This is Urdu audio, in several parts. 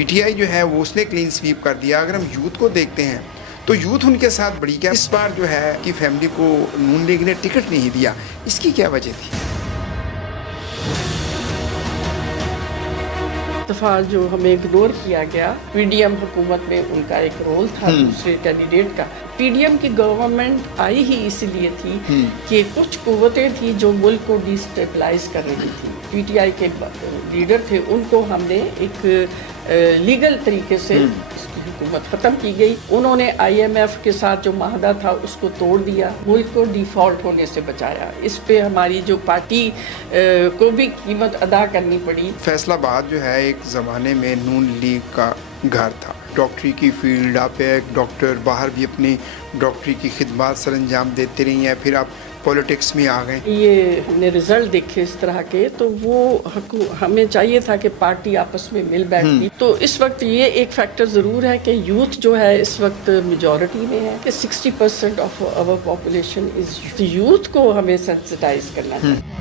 پی ٹی آئی جو ہے وہ اس نے کلین سویپ کر دیا. اگر ہم یوتھ کو دیکھتے ہیں تو یوتھ ان کے ساتھ بڑی کیا اس بار جو ہے کہ فیملی کو نون لیگ نے ٹکٹ نہیں دیا, اس کی کیا وجہ تھی؟ دفعہ جو ہمیں اگنور کیا گیا, پی ڈی ایم حکومت میں ان کا ایک رول تھا دوسرے کینڈیڈیٹ کا. پی ڈی ایم کی گورنمنٹ آئی ہی اسی لیے تھی کہ کچھ قوتیں تھیں جو ملک کو ڈیسٹیبلائز کر رہی تھی. پی ٹی آئی کے لیڈر تھے, ان کو ہم نے ایک لیگل طریقے سے حکومت ختم کی گئی. انہوں نے آئی ایم ایف کے ساتھ جو معاہدہ تھا اس کو توڑ دیا, ملک کو ڈیفالٹ ہونے سے بچایا. اس پہ ہماری جو پارٹی کو بھی قیمت ادا کرنی پڑی. فیصل آباد جو ہے ایک زمانے میں نون لیگ کا گھر تھا. ڈاکٹری کی فیلڈ, آپ ایک ڈاکٹر, باہر بھی اپنی ڈاکٹری کی خدمات سر انجام دیتے رہی ہیں, پھر آپ پولیٹکس میں آ گئے. یہ ہم نے رزلٹ دیکھے اس طرح کے, تو وہ ہمیں چاہیے تھا کہ پارٹی آپس میں مل بیٹھتی. تو اس وقت یہ ایک فیکٹر ضرور ہے کہ یوتھ جو ہے اس وقت میجورٹی میں ہے, کہ 60% of our population is youth. کو ہمیں سینسٹائز کرنا چاہیے.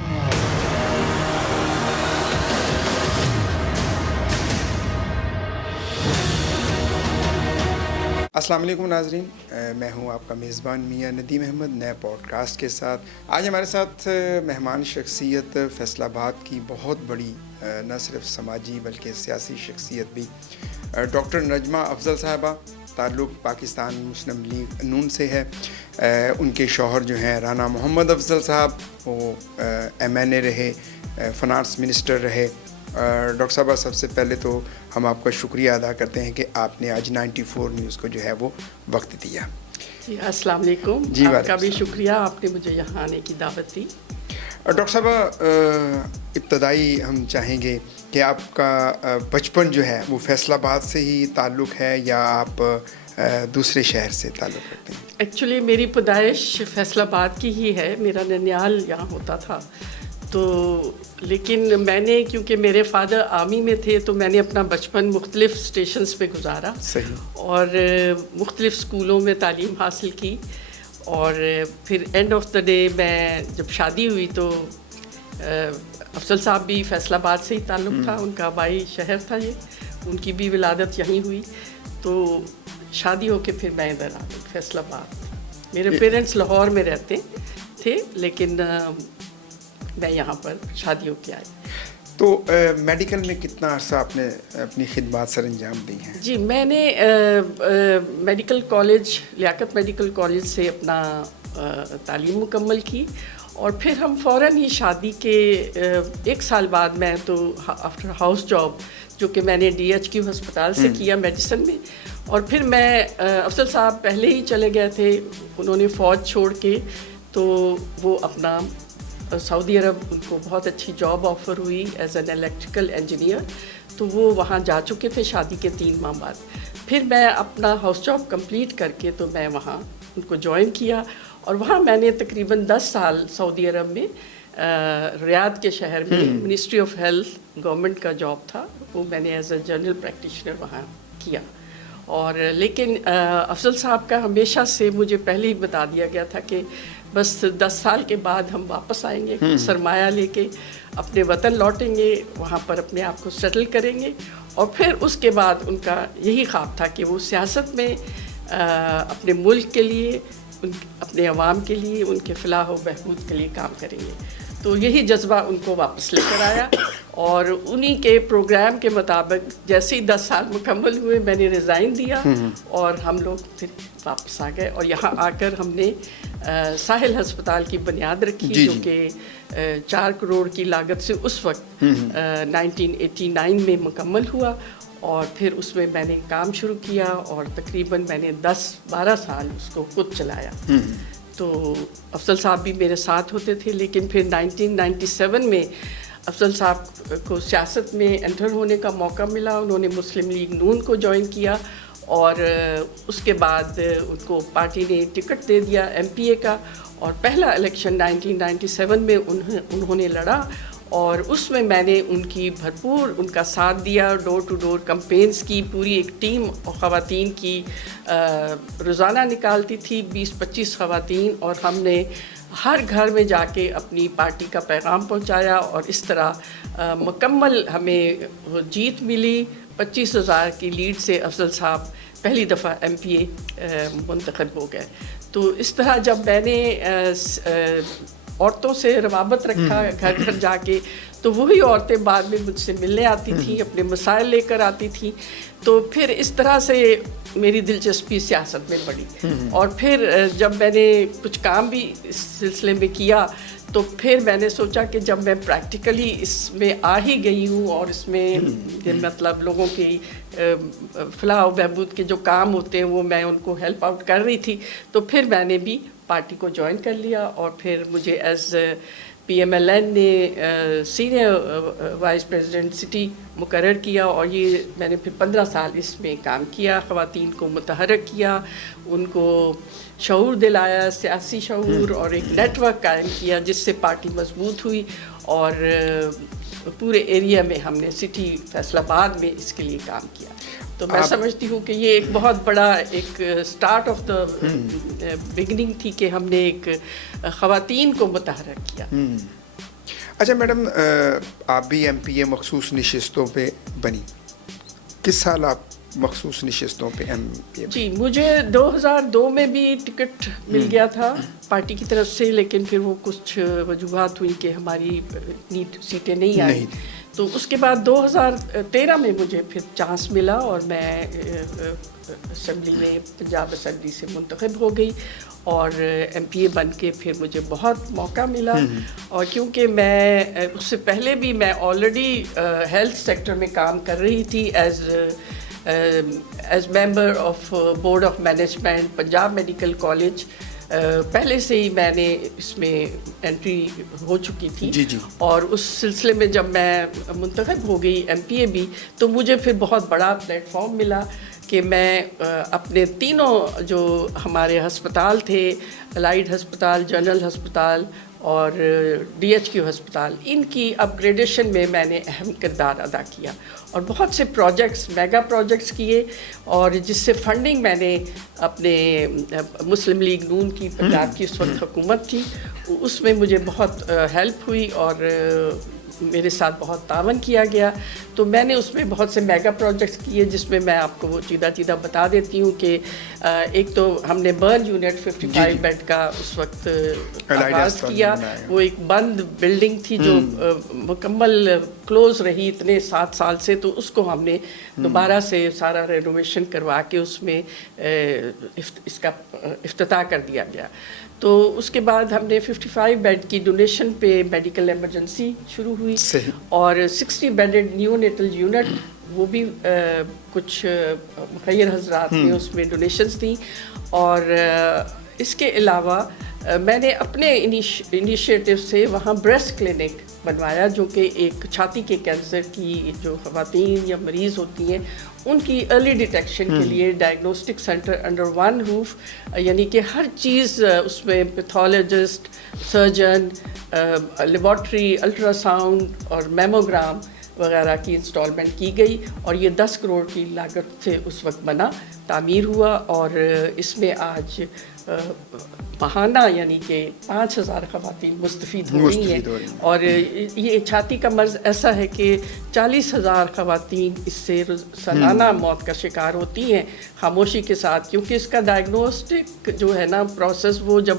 السلام علیکم ناظرین, میں ہوں آپ کا میزبان میاں ندیم احمد نئے پوڈ کاسٹ کے ساتھ. آج ہمارے ساتھ مہمان شخصیت فیصل آباد کی بہت بڑی نہ صرف سماجی بلکہ سیاسی شخصیت بھی, ڈاکٹر نجمہ افضل صاحبہ. تعلق پاکستان مسلم لیگ نون سے ہے. ان کے شوہر جو ہیں رانا محمد افضل صاحب, وہ ایم این اے رہے, فنانس منسٹر رہے. ڈاکٹر صاحبہ, سب سے پہلے تو ہم آپ کا شکریہ ادا کرتے ہیں کہ آپ نے آج 94 نیوز کو جو ہے وہ وقت دیا. جی السلام علیکم. جی آپ کا بھی شکریہ, آپ نے مجھے یہاں آنے کی دعوت دی. ڈاکٹر صاحبہ, ابتدائی ہم چاہیں گے کہ آپ کا بچپن جو ہے وہ فیصل آباد سے ہی تعلق ہے یا آپ دوسرے شہر سے تعلق رکھتے ہیں؟ ایکچولی میری پیدائش فیصل آباد کی ہی ہے, میرا ننیال یہاں ہوتا تھا. تو لیکن میں نے, کیونکہ میرے فادر آرمی میں تھے, تو میں نے اپنا بچپن مختلف اسٹیشنز پہ گزارا. صحیح. اور مختلف اسکولوں میں تعلیم حاصل کی. اور پھر اینڈ آف دا ڈے میں جب شادی ہوئی تو افضل صاحب بھی فیصل آباد سے ہی تعلق تھا, ان کا آبائی شہر تھا یہ, ان کی بھی ولادت یہیں ہوئی. تو شادی ہو کے پھر میں ادھر آ گئی فیصل آباد. میرے پیرنٹس لاہور میں رہتے تھے, لیکن میں یہاں پر شادی ہو کے آئی. تو میڈیکل میں کتنا عرصہ آپ نے اپنی خدمات سر انجام دی ہیں؟ جی میں نے میڈیکل کالج, لیاقت میڈیکل کالج سے اپنا تعلیم مکمل کی. اور پھر ہم فوراً ہی شادی کے 1 سال بعد, میں تو آفٹر ہاؤس جاب جو کہ میں نے ڈی ایچ کیو ہسپتال سے کیا میڈیسن میں. اور پھر میں, افضل صاحب پہلے ہی چلے گئے تھے, انہوں نے فوج چھوڑ کے, تو وہ اپنا سعودی عرب, ان کو بہت اچھی جاب آفر ہوئی ایز این الیکٹریکل انجینئر, تو وہ وہاں جا چکے تھے شادی کے 3 ماہ بعد. پھر میں اپنا ہاؤس جاب کمپلیٹ کر کے تو میں وہاں ان کو جوائن کیا. اور وہاں میں نے تقریباً 10 سال سعودی عرب میں ریاض کے شہر میں منسٹری آف ہیلتھ گورنمنٹ کا جاب تھا, وہ میں نے ایز اے جنرل پریکٹیشنر وہاں کیا. اور لیکن افضل صاحب کا ہمیشہ سے مجھے پہلے ہی بتا دیا گیا تھا کہ بس 10 سال کے بعد ہم واپس آئیں گے, سرمایہ لے کے اپنے وطن لوٹیں گے, وہاں پر اپنے آپ کو سیٹل کریں گے. اور پھر اس کے بعد ان کا یہی خواب تھا کہ وہ سیاست میں اپنے ملک کے لیے, اپنے عوام کے لیے, ان کے فلاح و بہبود کے لیے کام کریں گے. تو یہی جذبہ ان کو واپس لے کر آیا. اور انہی کے پروگرام کے مطابق جیسے ہی 10 سال مکمل ہوئے, میں نے ریزائن دیا اور ہم لوگ پھر واپس آ گئے. اور یہاں آ کر ہم نے ساحل ہسپتال کی بنیاد رکھی, جو کہ 4 کروڑ کی لاگت سے اس وقت 1989 میں مکمل ہوا. اور پھر اس میں میں نے کام شروع کیا, اور تقریباً میں نے 10-12 سال اس کو خود چلایا. تو افضل صاحب بھی میرے ساتھ ہوتے تھے. لیکن پھر 1997 میں افضل صاحب کو سیاست میں انٹر ہونے کا موقع ملا, انہوں نے مسلم لیگ نون کو جوائن کیا. اور اس کے بعد ان کو پارٹی نے ٹکٹ دے دیا ایم پی اے کا. اور پہلا الیکشن 1997 میں انہوں نے لڑا, اور اس میں میں نے ان کی بھرپور ان کا ساتھ دیا. ڈور ٹو ڈور کمپینز کی پوری ایک ٹیم خواتین کی روزانہ نکالتی تھی, 20-25 خواتین, اور ہم نے ہر گھر میں جا کے اپنی پارٹی کا پیغام پہنچایا. اور اس طرح مکمل ہمیں جیت ملی 25,000 کی لیڈ سے افضل صاحب پہلی دفعہ MPA منتخب ہو گئے. تو اس طرح جب میں نے عورتوں سے روابط رکھا گھر گھر جا کے, تو وہی عورتیں بعد میں مجھ سے ملنے آتی تھیں, اپنے مسائل لے کر آتی تھیں. تو پھر اس طرح سے میری دلچسپی سیاست میں بڑھی. اور پھر جب میں نے کچھ کام بھی اس سلسلے میں کیا, تو پھر میں نے سوچا کہ جب میں پریکٹیکلی اس میں آ ہی گئی ہوں اور اس میں مطلب لوگوں کی فلاح و بہبود کے جو کام ہوتے ہیں وہ میں ان کو ہیلپ آؤٹ کر رہی تھی, تو پھر میں نے بھی پارٹی کو جوائن کر لیا. اور پھر مجھے ایز PMLN نے سینئر وائس پریزیڈنٹ سٹی مقرر کیا, اور یہ میں نے پھر 15 سال اس میں کام کیا, خواتین کو متحرک کیا, ان کو شعور دلایا, سیاسی شعور, اور ایک نیٹ ورک قائم کیا جس سے پارٹی مضبوط ہوئی. اور پورے ایریا میں ہم نے سٹی فیصل آباد میں اس کے لیے کام کیا. تو میں سمجھتی ہوں کہ یہ ایک بہت بڑا ایک سٹارٹ آف دا بگننگ تھی کہ ہم نے ایک خواتین کو متحرک کیا. اچھا میڈم, آپ بھی MPA مخصوص نشستوں پہ بنی, کس سال آپ مخصوص نشستوں پہ MPA؟ جی, مجھے 2002 میں بھی ٹکٹ مل گیا تھا پارٹی کی طرف سے, لیکن پھر وہ کچھ وجوہات ہوئی کہ ہماری اتنی سیٹیں نہیں آئیں. تو اس کے بعد 2013 میں مجھے پھر چانس ملا اور میں اسمبلی میں پنجاب اسمبلی سے منتخب ہو گئی, اور MPA بن کے پھر مجھے بہت موقع ملا. اور کیونکہ میں اس سے پہلے بھی میں آلریڈی ہیلتھ سیکٹر میں کام کر رہی تھی as member of board of management Punjab medical college. پہلے سے ہی میں نے اس میں انٹری ہو چکی تھی. جی. اور اس سلسلے میں جب میں منتخب ہو گئی MPA بھی, تو مجھے پھر بہت بڑا پلیٹ فارم ملا کہ میں اپنے تینوں جو ہمارے ہسپتال تھے, الائیڈ ہسپتال, جنرل ہسپتال اور DHQ ہسپتال, ان کی اپ گریڈیشن میں نے اہم کردار ادا کیا, اور بہت سے پروجیکٹس, میگا پروجیکٹس کیے, اور جس سے فنڈنگ میں نے اپنے مسلم لیگ نون کی پنجاب کی اس وقت حکومت تھی, اس میں مجھے بہت ہیلپ ہوئی اور میرے ساتھ بہت تعاون کیا گیا. تو میں نے اس میں بہت سے میگا پروجیکٹس کیے, جس میں آپ کو وہ چیدہ بتا دیتی ہوں کہ ایک تو ہم نے برن یونٹ 55 بیڈ کا اس وقت آغاز کیا. وہ ایک بند بلڈنگ تھی جو مکمل کلوز رہی اتنے 7 سال سے, تو اس کو ہم نے دوبارہ سے سارا رینوویشن کروا کے اس میں اس کا افتتاح کر دیا گیا. تو اس کے بعد ہم نے 55 بیڈ کی ڈونیشن پہ میڈیکل ایمرجنسی شروع ہوئی, اور 60 بیڈڈ نیو نیٹل یونٹ, وہ بھی کچھ مخیر حضرات نے اس میں ڈونیشنز دیں. اور اس کے علاوہ میں نے اپنے انیشیٹو سے وہاں بریسٹ کلینک بنوایا, جو کہ ایک چھاتی کے کینسر کی جو خواتین یا مریض ہوتی ہیں ان کی ارلی ڈیٹیکشن کے لیے diagnostic centre under one roof, یعنی کہ ہر چیز اس میں pathologist, surgeon, laboratory, ultrasound اور میموگرام وغیرہ کی انسٹالمنٹ کی گئی, اور یہ 10 کروڑ کی لاگت سے اس وقت بنا, تعمیر ہوا. اور اس میں آج ماہانہ یعنی کہ 5,000 خواتین مستفید ہو رہی ہیں. اور یہ چھاتی کا مرض ایسا ہے کہ 40,000 خواتین اس سے سالانہ موت کا شکار ہوتی ہیں خاموشی کے ساتھ, کیونکہ اس کا ڈائگنوسٹک جو ہے نا پروسیس, وہ جب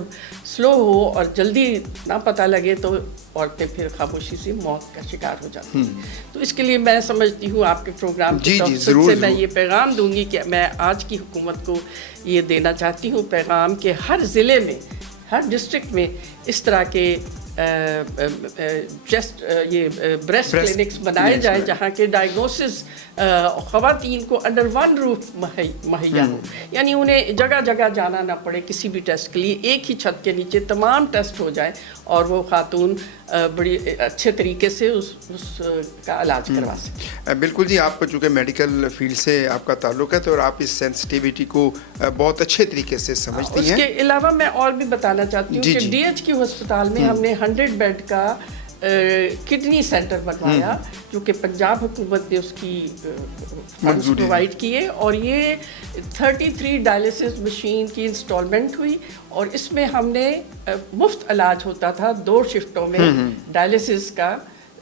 سلو ہو اور جلدی نہ پتہ لگے تو عورتیں پھر خاموشی سے موت کا شکار ہو جاتی ہیں. تو اس کے لیے میں سمجھتی ہوں آپ کے پروگرام کی توسط سے میں یہ پیغام دوں گی کہ میں آج کی حکومت کو یہ دینا چاہتی ہوں پیغام کہ ہر ضلع میں, ہر ڈسٹرکٹ میں اس طرح کے یہ بریسٹ کلینکس بنائے جائیں, جہاں کے ڈائگنوسس خواتین کو انڈر ون روف مہیا ہو, یعنی انہیں جگہ جگہ جانا نہ پڑے کسی بھی ٹیسٹ کے لیے, ایک ہی چھت کے نیچے تمام ٹیسٹ ہو جائیں اور وہ خاتون بڑی اچھے طریقے سے اس کا علاج کروا سکیں. بالکل جی, آپ چونکہ میڈیکل فیلڈ سے آپ کا تعلق ہے تو آپ اس سینسٹیویٹی کو بہت اچھے طریقے سے سمجھتی ہیں. اس کے علاوہ میں اور بھی بتانا چاہتی ہوں کہ DHQ ہسپتال میں ہم نے 100 بیڈ کا کڈنی سینٹر بنوایا, جو کہ پنجاب حکومت نے اس کی فنڈز پرووائڈ کیے, اور یہ 33 ڈائلسس مشین کی انسٹالمنٹ ہوئی, اور اس میں ہم نے مفت علاج ہوتا تھا 2 شفٹوں میں ڈائلسس کا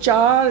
4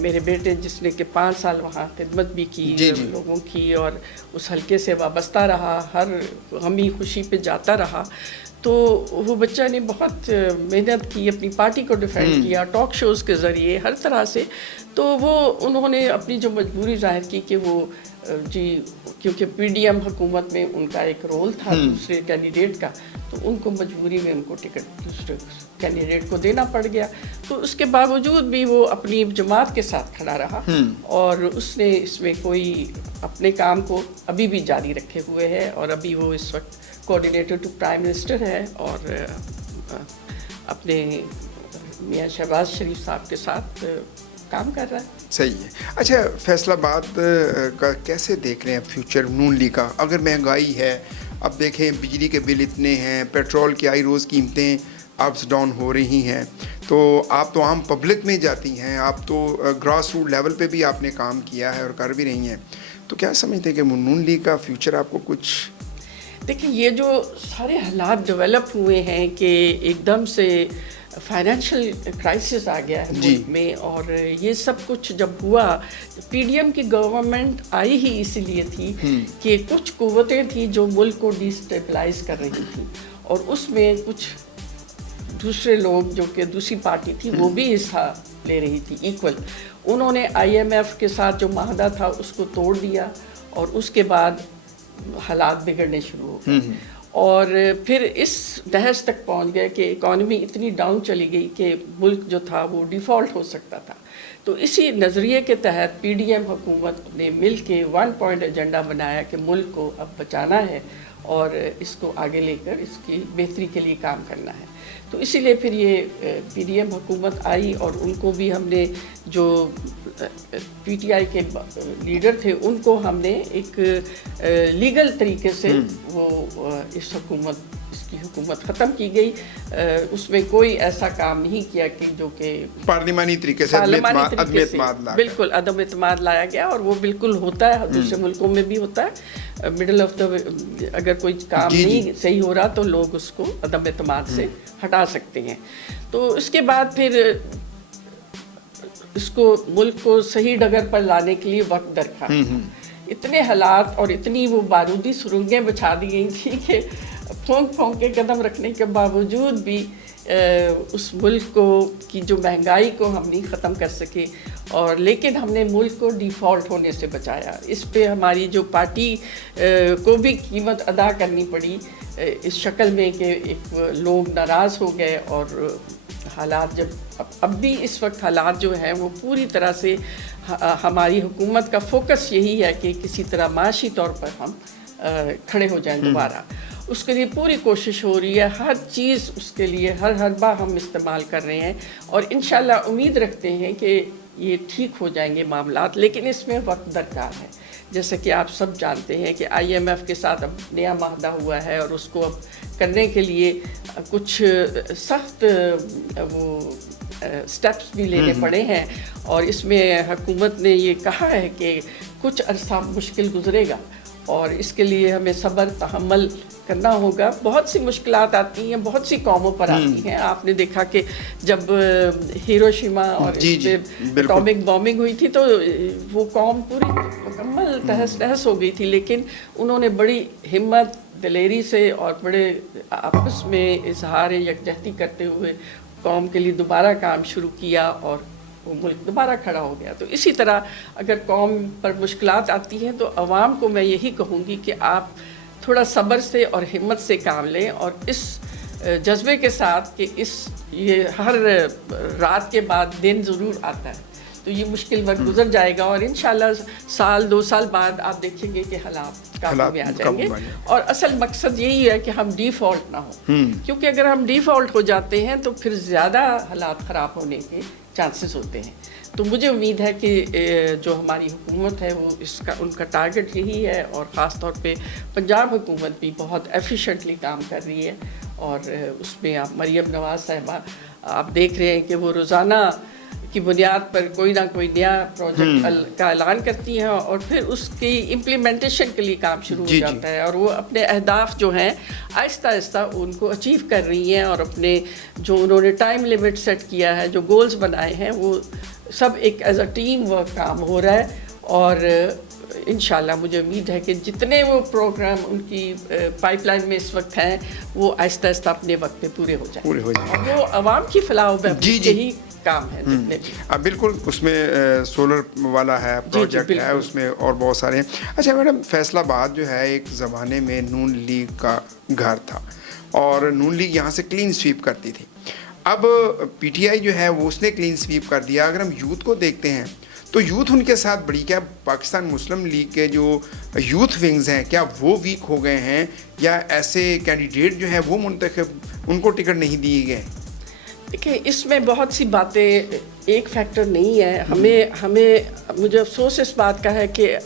میرے بیٹے جس نے کہ 5 سال وہاں خدمت بھی کی لوگوں کی اور اس حلقے سے وابستہ رہا، ہر غمی خوشی پہ جاتا رہا، تو وہ بچہ نے بہت محنت کی، اپنی پارٹی کو ڈیفینڈ کیا ٹاک شوز کے ذریعے ہر طرح سے. تو وہ انہوں نے اپنی جو مجبوری ظاہر کی کہ وہ کیونکہ پی ڈی ایم حکومت میں ان کا ایک رول تھا دوسرے کینڈیڈیٹ کا، تو ان کو مجبوری میں ان کو ٹکٹ دوسرے کینڈیڈیٹ کو دینا پڑ گیا. تو اس کے باوجود بھی وہ اپنی جماعت کے ساتھ کھڑا رہا اور اس نے اس میں کوئی اپنے کام کو ابھی بھی جاری رکھے ہوئے ہے، اور ابھی وہ اس وقت کوآرڈینیٹر ٹو پرائم منسٹر ہے اور اپنے میاں شہباز شریف صاحب کے ساتھ کام کر رہا ہے. صحیح ہے. اچھا، فیصل آباد کا کیسے دیکھ رہے ہیں فیوچر نون لیگ کا؟ اگر مہنگائی ہے، اب دیکھیں بجلی کے بل اتنے ہیں، پیٹرول کی آئی روز قیمتیں اپس ڈاؤن ہو رہی ہیں، تو آپ تو عام پبلک میں جاتی ہیں، آپ تو گراس روٹ لیول پہ بھی آپ نے کام کیا ہے اور کر بھی رہی ہیں، تو کیا سمجھتے ہیں کہ نون لیگ کا فیوچر آپ کو کچھ؟ دیکھیں، یہ جو سارے حالات ڈیولپ ہوئے ہیں کہ ایک دم سے فائنینشیل کرائسس آ گیا ہے ملک میں، اور یہ سب کچھ جب ہوا، پی ڈی ایم کی گورنمنٹ آئی ہی اسی لیے تھی کہ کچھ قوتیں تھیں جو ملک کو ڈیسٹیبلائز کر رہی تھیں، اور اس میں کچھ دوسرے لوگ جو کہ دوسری پارٹی تھی وہ بھی حصہ لے رہی تھی ایکول. انہوں نے آئی ایم ایف کے ساتھ جو معاہدہ تھا اس کو توڑ دیا، اور اس کے بعد حالات بگڑنے شروع ہو گئے، اور پھر اس بحث تک پہنچ گئے کہ اکانومی اتنی ڈاؤن چلی گئی کہ ملک جو تھا وہ ڈیفالٹ ہو سکتا تھا. تو اسی نظریے کے تحت پی ڈی ایم حکومت نے مل کے 1 پوائنٹ ایجنڈا بنایا کہ ملک کو اب بچانا ہے اور اس کو آگے لے کر اس کی بہتری کے لیے کام کرنا ہے. تو اسی لیے پھر یہ پی ڈی ایم حکومت آئی، اور ان کو بھی ہم نے جو پی ٹی آئی کے لیڈر تھے ان کو ہم نے ایک لیگل طریقے سے وہ اس کی حکومت ختم کی گئی. اس میں کوئی ایسا کام نہیں کیا کہ جو کہ پارلیمانی طریقے سے بالکل عدم اعتماد لایا گیا، اور وہ بالکل ہوتا ہے، دوسرے ملکوں میں بھی ہوتا ہے. مڈل آف دا اگر کوئی کام نہیں صحیح ہو رہا تو لوگ اس کو عدم اعتماد سے ہٹا سکتے ہیں. تو اس کے بعد پھر اس کو ملک کو صحیح ڈگر پر لانے کے لیے وقت درکار تھا. اتنے حالات اور اتنی وہ بارودی سرنگیں بچھا دی گئی تھی کہ پھونک پھونک کے قدم رکھنے کے باوجود بھی اس ملک کو کی جو مہنگائی کو ہم نہیں ختم کر سکے، اور لیکن ہم نے ملک کو ڈیفالٹ ہونے سے بچایا. اس پہ ہماری جو پارٹی کو بھی قیمت ادا کرنی پڑی اس شکل میں کہ ایک لوگ ناراض ہو گئے، اور حالات جب اب بھی اس وقت حالات جو ہیں وہ پوری طرح سے ہماری حکومت کا فوکس یہی ہے کہ کسی طرح معاشی طور پر ہم کھڑے ہو جائیں دوبارہ. اس کے لیے پوری کوشش ہو رہی ہے، ہر چیز اس کے لیے ہر حربہ ہم استعمال کر رہے ہیں، اور انشاءاللہ امید رکھتے ہیں کہ یہ ٹھیک ہو جائیں گے معاملات، لیکن اس میں وقت درکار ہے. جیسے کہ آپ سب جانتے ہیں کہ آئی ایم ایف کے ساتھ اب نیا معاہدہ ہوا ہے، اور اس کو اب کرنے کے لیے کچھ سخت وہ سٹیپس بھی لینے پڑے ہیں، اور اس میں حکومت نے یہ کہا ہے کہ کچھ عرصہ مشکل گزرے گا، اور اس کے لیے ہمیں صبر تحمل کرنا ہوگا. بہت سی مشکلات آتی ہیں، بہت سی قوموں پر آتی ہیں. آپ نے دیکھا کہ جب ہیروشیما اور اس پہ اٹامک بامبنگ ہوئی تھی تو وہ قوم پوری مکمل تہس نہس ہو گئی تھی، لیکن انہوں نے بڑی ہمت دلیری سے اور بڑے آپس میں اظہار یکجہتی کرتے ہوئے قوم کے لیے دوبارہ کام شروع کیا، اور وہ ملک دوبارہ کھڑا ہو گیا. تو اسی طرح اگر قوم پر مشکلات آتی ہیں تو عوام کو میں یہی کہوں گی کہ آپ تھوڑا صبر سے اور ہمت سے کام لیں، اور اس جذبے کے ساتھ کہ یہ ہر رات کے بعد دن ضرور آتا ہے، تو یہ مشکل وقت گزر جائے گا، اور انشاءاللہ سال 2 سال بعد آپ دیکھیں گے کہ حالات قابو میں آ جائیں گے. اور اصل مقصد یہی ہے کہ ہم ڈیفالٹ نہ ہوں، کیونکہ اگر ہم ڈیفالٹ ہو جاتے ہیں تو پھر زیادہ حالات خراب ہونے کے چانسز ہوتے ہیں. تو مجھے امید ہے کہ جو ہماری حکومت ہے وہ ان کا ٹارگٹ یہی ہے، اور خاص طور پہ پنجاب حکومت بھی بہت ایفیشینٹلی کام کر رہی ہے. اور اس میں آپ مریم نواز صاحبہ آپ دیکھ رہے ہیں کہ وہ روزانہ کی بنیاد پر کوئی نہ کوئی نیا پروجیکٹ کا اعلان کرتی ہیں، اور پھر اس کی امپلیمنٹیشن کے لیے کام شروع ہو جاتا ہے، اور وہ اپنے اہداف جو ہیں آہستہ آہستہ ان کو اچیو کر رہی ہیں، اور اپنے جو انہوں نے ٹائم لیمٹ سیٹ کیا ہے، جو گولز بنائے ہیں وہ سب ایک ایز اے ٹیم ورک کام ہو رہا ہے، اور انشاءاللہ مجھے امید ہے کہ جتنے وہ پروگرام ان کی پائپ لائن میں اس وقت ہیں وہ آہستہ آہستہ اپنے وقت پہ پورے ہو جائیں، اور وہ عوام کی فلاح و بہبود کے ہی کام ہے جتنے بھی. بالکل. اس میں سولر والا ہے پروجیکٹ ہے، اس میں اور بہت سارے ہیں. اچھا میڈم، فیصل آباد جو ہے ایک زمانے میں نون لیگ کا گھر تھا اور نون لیگ یہاں سے کلین سویپ کرتی تھی. اب پی ٹی آئی جو ہے وہ اس نے کلین سویپ کر دیا. اگر ہم یوتھ کو دیکھتے ہیں تو یوتھ ان کے ساتھ بڑی، کیا پاکستان مسلم لیگ کے جو یوتھ ونگز ہیں کیا وہ ویک ہو گئے ہیں، یا ایسے کینڈیڈیٹ جو ہیں وہ منتخب ان کو ٹکٹ نہیں دیے گئے؟ دیکھیں، اس میں بہت سی باتیں، ایک فیکٹر نہیں ہے. ہمیں مجھے افسوس اس بات کا ہے کہ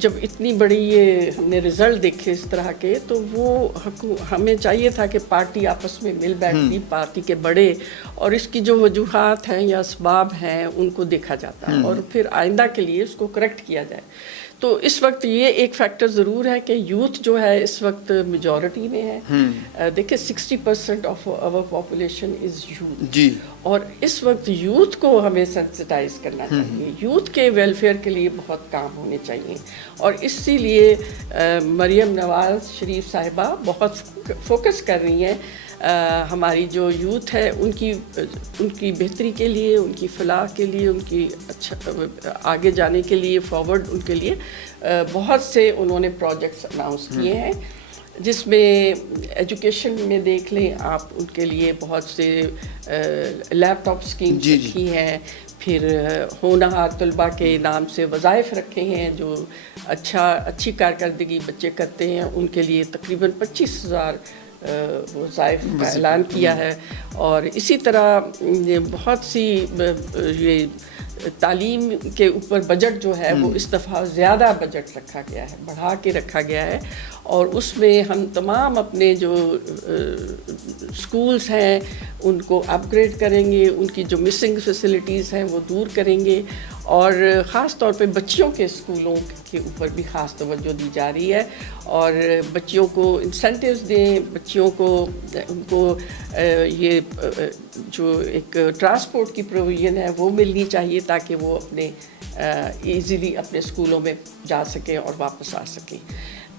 جب اتنی بڑی یہ ہم نے رزلٹ دیکھے اس طرح کے، تو وہ ہمیں چاہیے تھا کہ پارٹی آپس میں مل بیٹھتی، پارٹی کے بڑے، اور اس کی جو وجوہات ہیں یا اسباب ہیں ان کو دیکھا جاتا اور پھر آئندہ کے لیے اس کو کریکٹ کیا جائے. تو اس وقت یہ ایک فیکٹر ضرور ہے کہ یوتھ جو ہے اس وقت میجورٹی میں ہے. دیکھیں 60% of our population is youth, جی، اور اس وقت یوتھ کو ہمیں سینسٹائز کرنا چاہیے. یوتھ کے ویلفیئر کے لیے بہت کام ہونے چاہیے، اور اسی لیے مریم نواز شریف صاحبہ بہت فوکس کر رہی ہیں ہماری جو یوتھ ہے ان کی بہتری کے لیے، ان کی فلاح کے لیے، ان کی اچھا آگے جانے کے لیے، فارورڈ ان کے لیے بہت سے انہوں نے پروجیکٹس اناؤنس کیے ہیں، جس میں ایجوکیشن میں دیکھ لیں آپ، ان کے لیے بہت سے لیپ ٹاپ اسکیمس رکھی ہیں. پھر ہونہار طلباء کے نام سے وظائف رکھے ہیں، جو اچھی کارکردگی بچے کرتے ہیں ان کے لیے تقریباً 25,000 وظائف کا اعلان کیا ہے. اور اسی طرح بہت سی یہ تعلیم کے اوپر بجٹ جو ہے وہ اس دفعہ زیادہ بجٹ رکھا گیا ہے، بڑھا کے رکھا گیا ہے، اور اس میں ہم تمام اپنے جو اسکولس ہیں ان کو اپ گریڈ کریں گے، ان کی جو مسنگ فیسلٹیز ہیں وہ دور کریں گے، اور خاص طور پہ بچیوں کے اسکولوں کے اوپر بھی خاص توجہ دی جا رہی ہے، اور بچیوں کو انسینٹیوز دیں، بچیوں کو ان کو یہ جو ایک ٹرانسپورٹ کی پروویژن ہے وہ ملنی چاہیے تاکہ وہ اپنے ایزیلی اپنے اسکولوں میں جا سکیں اور واپس آ سکیں.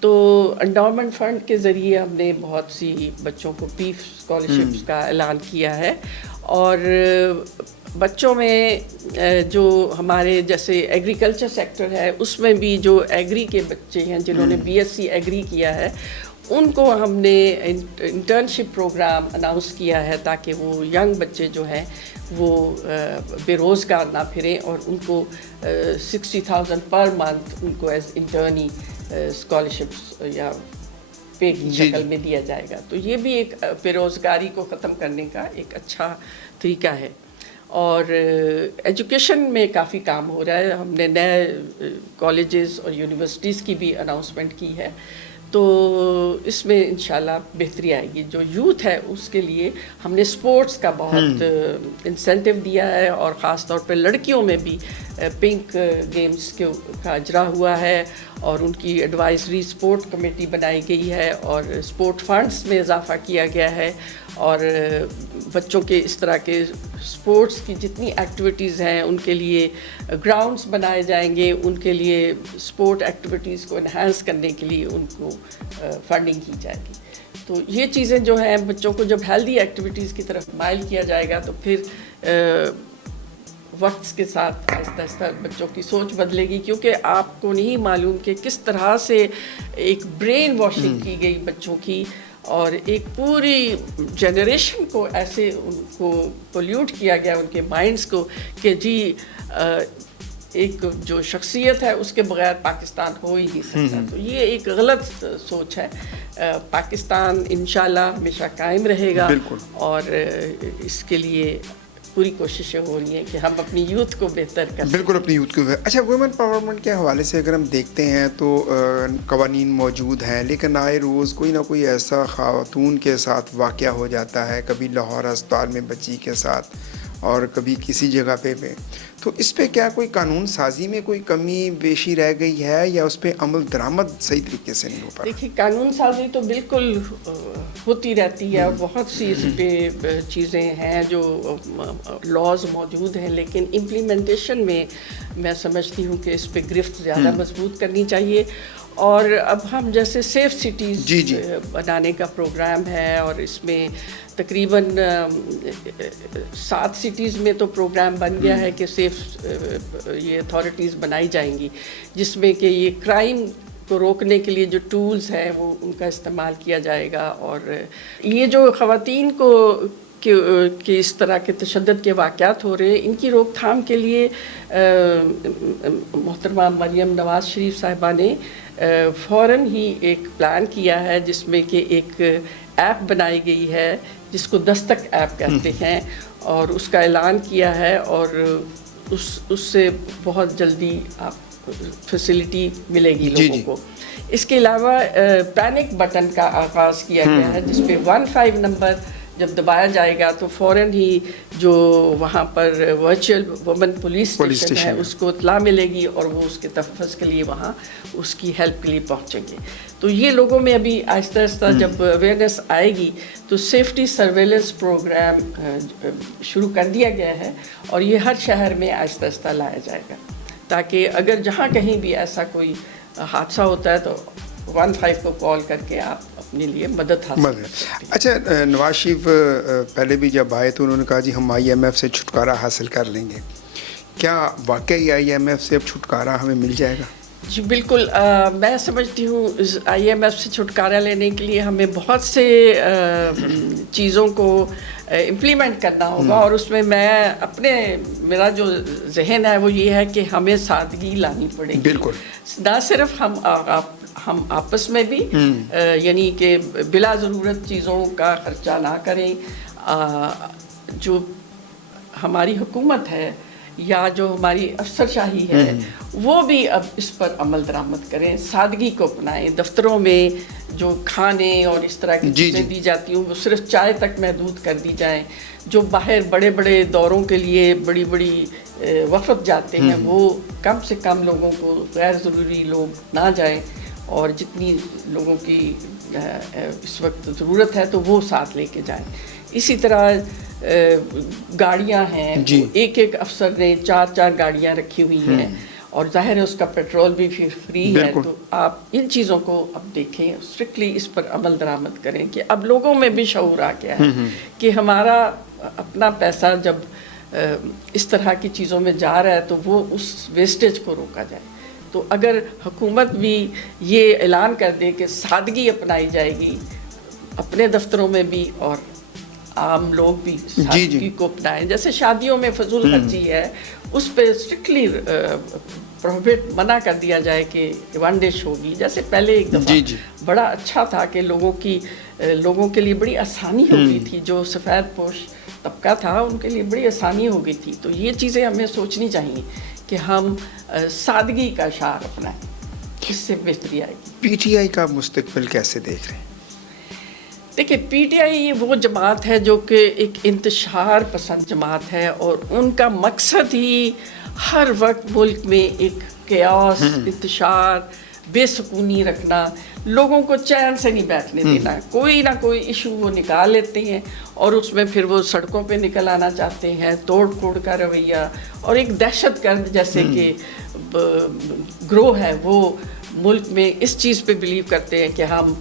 تو انڈاؤمنٹ فنڈ کے ذریعے ہم نے بہت سی بچوں کو پیف اسکالرشپس کا اعلان کیا ہے، اور بچوں میں جو ہمارے جیسے ایگریکلچر سیکٹر ہے اس میں بھی جو ایگری کے بچے ہیں جنہوں نے بی ایس سی ایگری کیا ہے ان کو ہم نے انٹرنشپ پروگرام اناؤنس کیا ہے تاکہ وہ ینگ بچے جو ہیں وہ بے روزگار نہ پھریں، اور ان کو 60,000 پر منتھ ان کو ایز انٹرنی اسکالرشپس یا پے کی شکل میں دیا جائے گا. تو یہ بھی ایک بے روزگاری کو ختم کرنے کا ایک اچھا طریقہ ہے. اور ایجوکیشن میں کافی کام ہو رہا ہے، ہم نے نئے کالجز اور یونیورسٹیز کی بھی اناؤنسمنٹ کی ہے، تو اس میں انشاءاللہ بہتری آئے گی. جو یوتھ ہے اس کے لیے ہم نے سپورٹس کا بہت انسینٹیو دیا ہے، اور خاص طور پہ لڑکیوں میں بھی پنک گیمز کا اجرا ہوا ہے، اور ان کی ایڈوائزری سپورٹ کمیٹی بنائی گئی ہے، اور سپورٹ فنڈز میں اضافہ کیا گیا ہے، اور بچوں کے اس طرح کے سپورٹس کی جتنی ایکٹیویٹیز ہیں ان کے لیے گراؤنڈز بنائے جائیں گے، ان کے لیے سپورٹ ایکٹیویٹیز کو انہینس کرنے کے لیے ان کو فنڈنگ کی جائے گی. تو یہ چیزیں جو ہیں بچوں کو جب ہیلدی ایکٹیویٹیز کی طرف مائل کیا جائے گا تو پھر وقت کے ساتھ آہستہ آہستہ بچوں کی سوچ بدلے گی، کیونکہ آپ کو نہیں معلوم کہ کس طرح سے ایک برین واشنگ کی گئی بچوں کی، اور ایک پوری جنریشن کو ایسے ان کو پولیوٹ کیا گیا ان کے مائنڈز کو کہ جی ایک جو شخصیت ہے اس کے بغیر پاکستان ہو ہی نہیں سکتا. تو یہ ایک غلط سوچ ہے. پاکستان انشاءاللہ ہمیشہ قائم رہے گا، اور اس کے لیے پوری کوششیں ہو رہی ہیں کہ ہم اپنی یوتھ کو بہتر کر سکیں. بالکل اپنی یوتھ کو. اچھا، ویمن پاورمنٹ کے حوالے سے اگر ہم دیکھتے ہیں تو قوانین موجود ہیں، لیکن آئے روز کوئی نہ کوئی ایسا خاتون کے ساتھ واقعہ ہو جاتا ہے. کبھی لاہور ہسپتال میں بچی کے ساتھ اور کبھی کسی جگہ پہ تو اس پہ کیا کوئی قانون سازی میں کوئی کمی بیشی رہ گئی ہے یا اس پہ عمل درآمد صحیح طریقے سے نہیں ہو پا رہا؟ دیکھیے قانون سازی تو بالکل ہوتی رہتی ہے اور بہت سی اس پہ چیزیں ہیں جو لاز موجود ہیں، لیکن امپلیمنٹیشن میں سمجھتی ہوں کہ اس پہ گرفت زیادہ مضبوط کرنی چاہیے. اور اب ہم جیسے سیف سٹیز بنانے کا پروگرام ہے اور اس میں تقریباً 7 سٹیز میں تو پروگرام بن گیا ہے کہ سیف یہ اتھارٹیز بنائی جائیں گی، جس میں کہ یہ کرائم کو روکنے کے لیے جو ٹولز ہیں وہ ان کا استعمال کیا جائے گا. اور یہ جو خواتین کو کہ اس طرح کے تشدد کے واقعات ہو رہے ہیں، ان کی روک تھام کے لیے محترمہ مریم نواز شریف صاحبہ نے فوراً ہی ایک پلان کیا ہے جس میں کہ ایک ایپ بنائی گئی ہے جس کو دستک ایپ کہتے ہیں، اور اس کا اعلان کیا ہے اور اس سے بہت جلدی آپ فیسلٹی ملے گی لوگوں کو. اس کے علاوہ پینک بٹن کا آغاز کیا گیا ہے جس پہ 15 نمبر جب دبایا جائے گا تو فوراً ہی جو وہاں پر ورچوئل وومن پولیس اسٹیشن ہے اس کو اطلاع ملے گی اور وہ اس کے تحفظ کے لیے وہاں اس کی ہیلپ کے لیے پہنچیں گے. تو یہ لوگوں میں ابھی آہستہ آہستہ جب اویئرنیس آئے گی تو سیفٹی سرویلنس پروگرام شروع کر دیا گیا ہے اور یہ ہر شہر میں آہستہ آہستہ لایا جائے گا تاکہ اگر جہاں کہیں بھی ایسا کوئی حادثہ ہوتا ہے تو 15 کو کال کر کے آپ اپنے لیے مدد حاصل کر سکتے ہیں. اچھا، نواز شریف پہلے بھی جب آئے تو انہوں نے کہا جی ہم IMF سے چھٹکارا حاصل کر لیں گے. کیا واقعی IMF سے اب چھٹکارا ہمیں مل جائے گا؟ جی بالکل. میں سمجھتی ہوں اس IMF سے چھٹکارا لینے کے لیے ہمیں بہت سے چیزوں کو امپلیمنٹ کرنا ہوگا اور اس میں میرا جو ذہن ہے وہ یہ ہے کہ ہمیں سادگی لانی پڑے گی. بالکل. نہ صرف ہم آپس میں بھی یعنی کہ بلا ضرورت چیزوں کا خرچہ نہ کریں. جو ہماری حکومت ہے یا جو ہماری افسر شاہی ہے وہ بھی اب اس پر عمل درآمد کریں، سادگی کو اپنائیں. دفتروں میں جو کھانے اور اس طرح کی چیزیں دی جاتی ہوں وہ صرف چائے تک محدود کر دی جائیں. جو باہر بڑے بڑے دوروں کے لیے بڑی بڑی وفد جاتے ہیں وہ کم سے کم لوگوں کو، غیر ضروری لوگ نہ جائیں، اور جتنی لوگوں کی اس وقت ضرورت ہے تو وہ ساتھ لے کے جائیں. اسی طرح گاڑیاں ہیں، ایک افسر نے 4 گاڑیاں رکھی ہوئی ہیں اور ظاہر ہے اس کا پیٹرول بھی فری ہے. تو آپ ان چیزوں کو اب دیکھیں، اسٹرکٹلی اس پر عمل درآمد کریں کہ اب لوگوں میں بھی شعور آ گیا ہے کہ ہمارا اپنا پیسہ جب اس طرح کی چیزوں میں جا رہا ہے تو وہ اس ویسٹیج کو روکا جائے. تو اگر حکومت بھی یہ اعلان کر دے کہ سادگی اپنائی جائے گی اپنے دفتروں میں بھی اور عام لوگ بھی سادگی کو اپنائیں، جیسے شادیوں میں فضول خرچی ہے اس پہ اسٹرکٹلی پروہیبٹ منع کر دیا جائے کہ ون ڈش ہوگی. جیسے پہلے ایک دفعہ بڑا اچھا تھا کہ لوگوں کے لیے بڑی آسانی ہو گئی تھی، جو سفید پوش طبقہ تھا ان کے لیے بڑی آسانی ہو گئی تھی. تو یہ چیزیں ہمیں سوچنی چاہیے کہ ہم سادگی کا شعار اپنائیں، اس سے بہتری آئے گی. PTI کا مستقبل کیسے دیکھ رہے ہیں؟ دیکھیں PTI وہ جماعت ہے جو کہ ایک انتشار پسند جماعت ہے اور ان کا مقصد ہی ہر وقت ملک میں ایک قیاس، انتشار، بے سکونی رکھنا، لوگوں کو چین سے نہیں بیٹھنے دینا. کوئی نہ کوئی ایشو وہ نکال لیتے ہیں اور اس میں پھر وہ سڑکوں پہ نکل آنا چاہتے ہیں، توڑ پھوڑ کا رویہ، اور ایک دہشت گرد جیسے کہ گروہ ہے وہ ملک میں اس چیز پہ بلیو کرتے ہیں کہ ہم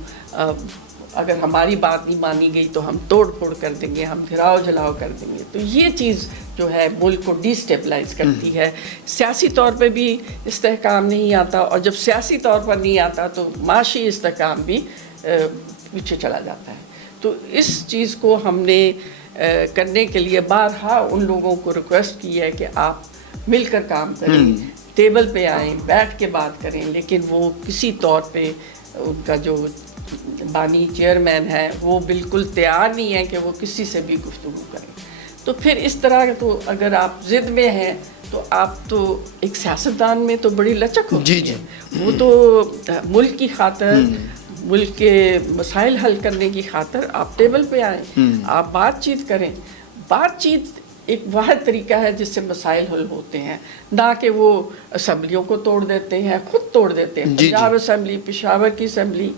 اگر ہماری بات نہیں مانی گئی تو ہم توڑ پھوڑ کر دیں گے، ہم گھراؤ جلاؤ کر دیں گے. تو یہ چیز جو ہے ملک کو ڈی اسٹیبلائز کرتی ہے. سیاسی طور پہ بھی استحکام نہیں آتا اور جب سیاسی طور پر نہیں آتا تو معاشی استحکام بھی پیچھے چلا جاتا ہے. تو اس چیز کو ہم نے کرنے کے لیے بارہا ان لوگوں کو ریکویسٹ کی ہے کہ آپ مل کر کام کریں، ٹیبل پہ آئیں، بیٹھ کے بات کریں. لیکن وہ کسی طور پہ ان کا جو بانی چیئرمین ہے وہ بالکل تیار نہیں ہے کہ وہ کسی سے بھی گفتگو کریں. تو پھر اس طرح تو اگر آپ ضد میں ہیں تو آپ تو ایک سیاستدان میں تو بڑی لچک ہوتی ہے. وہ تو ملک کی خاطر، ملک کے مسائل حل کرنے کی خاطر آپ ٹیبل پہ آئیں، آپ بات چیت کریں. بات چیت ایک واحد طریقہ ہے جس سے مسائل حل ہوتے ہیں، نہ کہ وہ اسمبلیوں کو توڑ دیتے ہیں، خود توڑ دیتے ہیں. پنجاب اسمبلی، پشاور کی اسمبلی،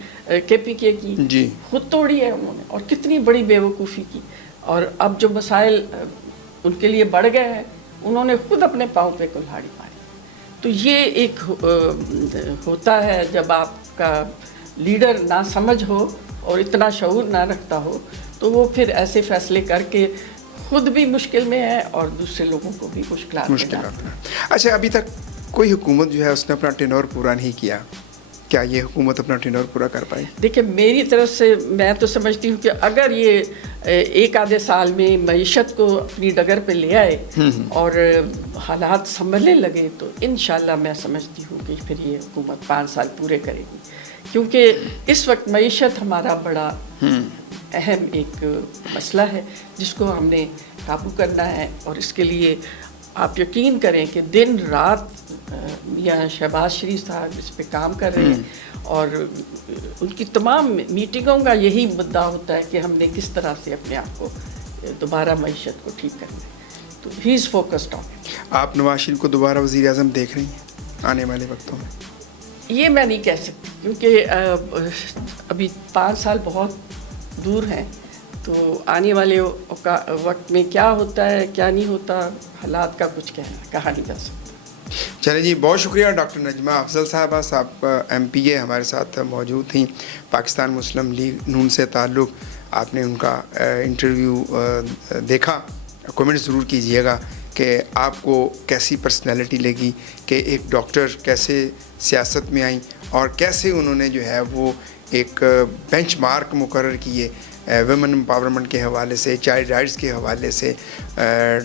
کے پی کے کی خود توڑی ہے انہوں نے، اور کتنی بڑی بے وقوفی کی. اور اب جو مسائل ان کے لیے بڑھ گئے ہیں، انہوں نے خود اپنے پاؤں پہ کلہاڑی ماری. تو یہ ایک ہوتا ہے جب آپ کا لیڈر نہ سمجھ ہو اور اتنا شعور نہ رکھتا ہو، تو وہ پھر ایسے فیصلے کر کے خود بھی مشکل میں ہے اور دوسرے لوگوں کو بھی مشکلات میں ڈالتا ہے. اچھا، ابھی تک کوئی حکومت جو ہے اس نے اپنا ٹینور پورا نہیں کیا، کیا یہ حکومت اپنا ٹینور پورا کر پائی؟ دیکھیں، میری طرف سے میں تو سمجھتی ہوں کہ اگر یہ ایک آدھے سال میں معیشت کو اپنی ڈگر پہ لے آئے اور حالات سنبھلنے لگے تو انشاءاللہ میں سمجھتی ہوں کہ پھر یہ حکومت 5 سال پورے کرے گی. کیونکہ اس وقت معیشت ہمارا بڑا اہم ایک مسئلہ ہے جس کو ہم نے قابو کرنا ہے، اور اس کے لیے آپ یقین کریں کہ دن رات میاں شہباز شریف صاحب اس پہ کام کر رہے ہیں، اور ان کی تمام میٹنگوں کا یہی مدعا ہوتا ہے کہ ہم نے کس طرح سے اپنے آپ کو دوبارہ معیشت کو ٹھیک کرنا ہے. تو ہی از فوکسڈ آن. آپ نواز شریف کو دوبارہ وزیر اعظم دیکھ رہی ہیں آنے والے وقتوں میں؟ یہ میں نہیں کہہ سکتی، کیونکہ ابھی 5 سال بہت دور ہیں. تو آنے والے وقت میں کیا ہوتا ہے کیا نہیں ہوتا، حالات کا کچھ کہا نہیں جا سکتا. چلیں جی، بہت شکریہ ڈاکٹر نجمہ افضل صاحبہ. آپ MPA ہمارے ساتھ موجود تھیں، پاکستان مسلم لیگ نون سے تعلق. آپ نے ان کا انٹرویو دیکھا. کمنٹ ضرور کیجئے گا کہ آپ کو کیسی پرسنالٹی لگی، کہ ایک ڈاکٹر کیسے سیاست میں آئیں اور کیسے انہوں نے جو ہے وہ ایک بینچ مارک مقرر کیے ویمن امپاورمنٹ کے حوالے سے، چائلڈ رائٹس کے حوالے سے.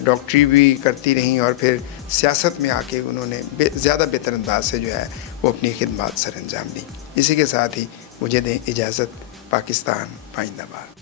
ڈاکٹری بھی کرتی رہیں اور پھر سیاست میں آ کے انہوں نے زیادہ بہتر انداز سے جو ہے وہ اپنی خدمات سر انجام دیں. اسی کے ساتھ ہی مجھے دیں اجازت. پاکستان پائندہ باد.